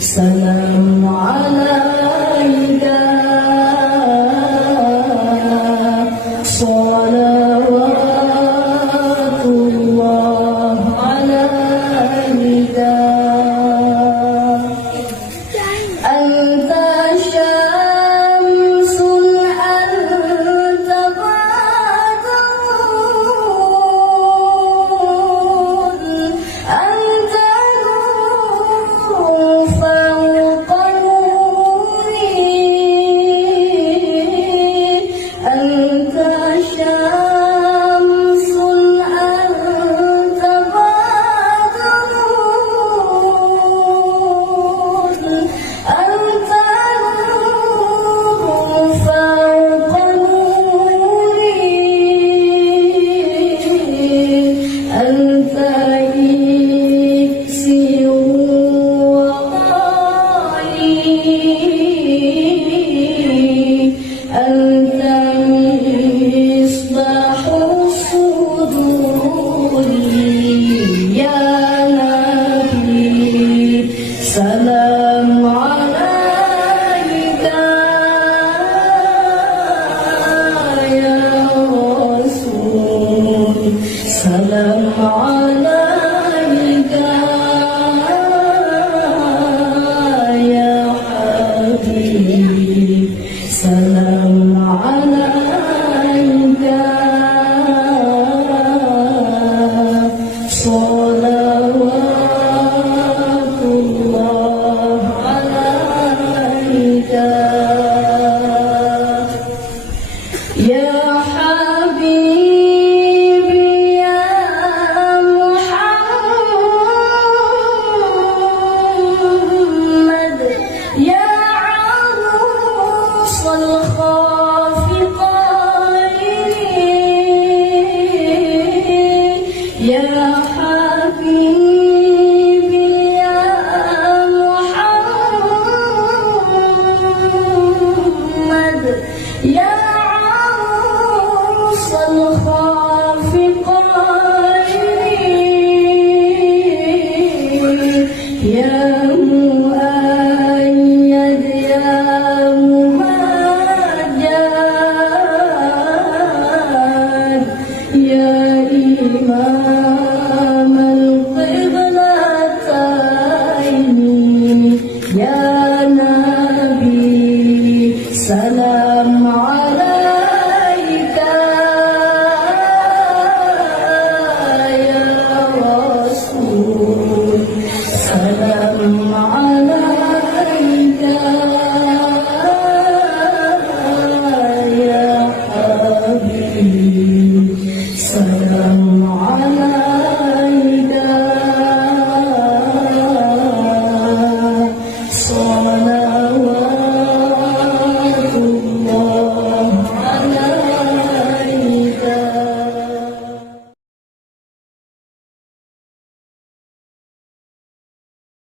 سلام عليك صلوات الله عليك أنت شمس أنت بدر أنت نور فوق نوري أنت شمس أنت بدر أنت نور فوق نوري أنت إكسير وغالي أنت مصباح صدوري يا نبي سلام عليك يا رسول سلام عليك يا حبيب سلام عليك صلوات الله عليك يا حبيبي يا محمد يا عروس الخافقين يا حبيبي يا محمد يا عروس الخافقين يا مؤيد يا ممجد يا إمام القبلتين يا نبي سلام عليك يا رسول سلام عليك يا حبيب سلام عليك